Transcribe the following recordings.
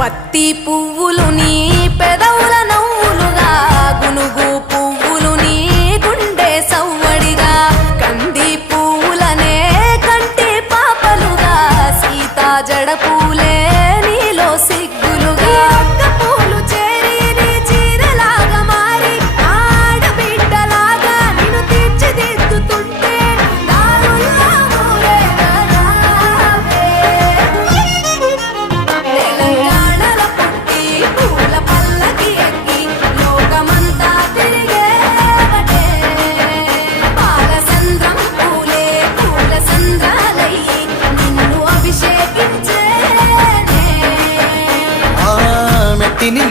పత్తి పువ్వులు నీ పెదవుల పువ్వులు నీ గుండె సవ్వడిగా కంది పాపలుగా పూల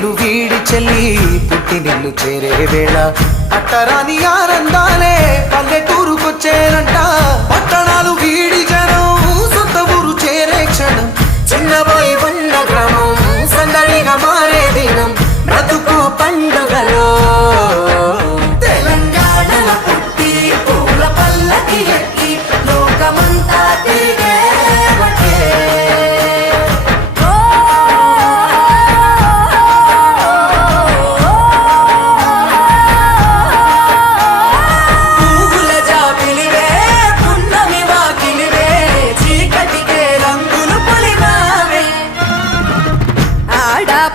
మెట్టి వీడి చెల్లి పుట్టి నిల్లు చేరే వేళ. అట్టరాని ఆనందాలే పల్లెటూరు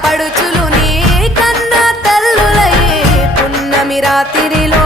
పడుచులు నీ కన్నా తల్లులయ్యే పున్నమి రాత్రిలో